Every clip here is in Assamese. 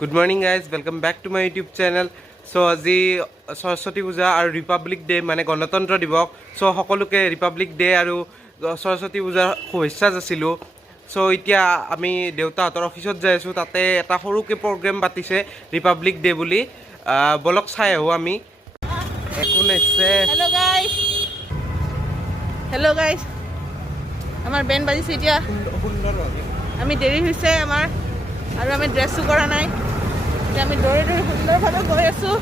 Good morning guys, welcome back to my YouTube channel. So আজি সৰস্বতী পূজা আৰু ৰিপাব্লিক ডে মানে গণতন্ত্ৰ দিৱস. সো সকলোকে ৰিপাব্লিক ডে আৰু সৰস্বতী পূজাৰ শুভেচ্ছা যাচিলোঁ. সো এতিয়া আমি দেউতাহঁতৰ অফিচত যাই আছোঁ. তাতে এটা সৰুকৈ প্ৰগ্ৰেম পাতিছে ৰিপাব্লিক ডে বুলি. বলক চাই আহোঁ আমি. একো নাইছে. হেল্ল' গাইজ আমাৰ বেণ্ড বাজিছে এতিয়া. আমি দেৰি হৈছে আমাৰ আৰু আমি ড্ৰেছো কৰা নাই. এতিয়া আমি দৌৰি দৌৰি সুন্দৰভাৱে গৈ আছোঁ.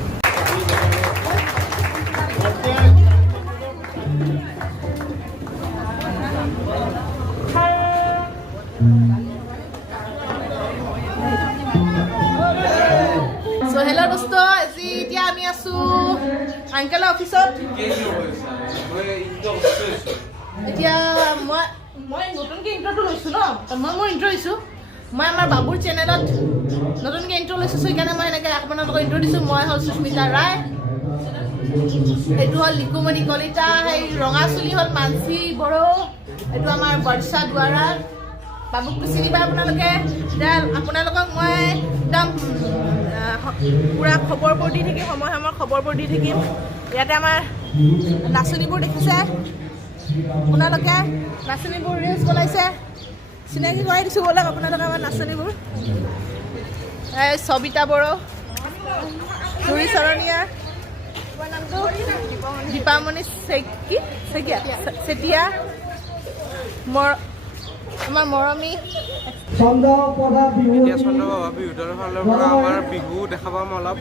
চ' হেল্ল' দোস্ত, আজি এতিয়া আমি আছোঁ আংকেলৰ অফিচত. এতিয়া মই নতুনকৈ ইণ্ট্ৰ'টো লৈছোঁ ন, মই মোৰ ইণ্ট্ৰ' দিছোঁ. মই আমাৰ বাবুৰ চেনেলত নতুনকৈ ইণ্ট্ৰ' লৈছোঁ, সেইকাৰণে মই এনেকৈ আপোনালোকক ইণ্ট্ৰ' দিছোঁ. মই হ'ল সুস্মিতা ৰায়, এইটো হ'ল লিকুমণি কলিতা, সেই ৰঙা চুলি হ'ল মানসী বড়ো, এইটো আমাৰ বৰ্ষা দুৱাৰা. বাবুকটো চিনি পায় আপোনালোকে. এতিয়া আপোনালোকক মই একদম পূৰা খবৰবোৰ দি থাকিম, সময় খবৰবোৰ দি থাকিম. ইয়াতে আমাৰ নাচনীবোৰ দেখিছে আপোনালোকে, নাচনীবোৰ ৰিলচ বনাইছে, চিনাকি কৰাই দিছোঁ ব'লক আপোনালোকে আমাৰ নাচনীবোৰ. এই সবিতা বড়ো, জুৰি চৰণীয়া, তোমাৰ নামটো দীপামণি চেতিয়া, আমাৰ মৰমী. এতিয়া চন্দ্ৰপ্ৰভা বিহুতৰ ফালৰ পৰা আমাৰ বিহু দেখা পাম অলপ.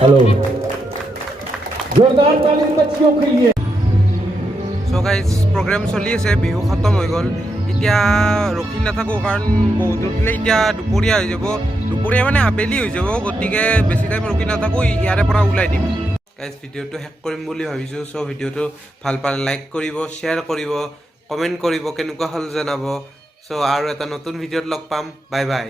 हेलो जोरदार ताली बच्चियों के लिए सो गाइज प्रोग्राम चলি আছে বিহু খতম হৈ গ'ল এতিয়া ৰখি নাথাকো কাৰণ বহুত ৰখিলে এতিয়া দুপৰীয়া হৈ যাব দুপৰীয়া মানে আবেলি হৈ যাব গতিকে বেছি টাইম ৰখি নাথাকো ইয়াৰে পৰা ওলাই দিম গাইজ ভিডিঅ'টো শেষ কৰিম বুলি ভাবিছোঁ চ' ভিডিঅ'টো ভাল পালে লাইক কৰিব শ্বেয়াৰ কৰিব কমেণ্ট কৰিব কেনেকুৱা হ'ল জনাব চ' আৰু এটা নতুন ভিডিঅ'ত লগ পাম বাই বাই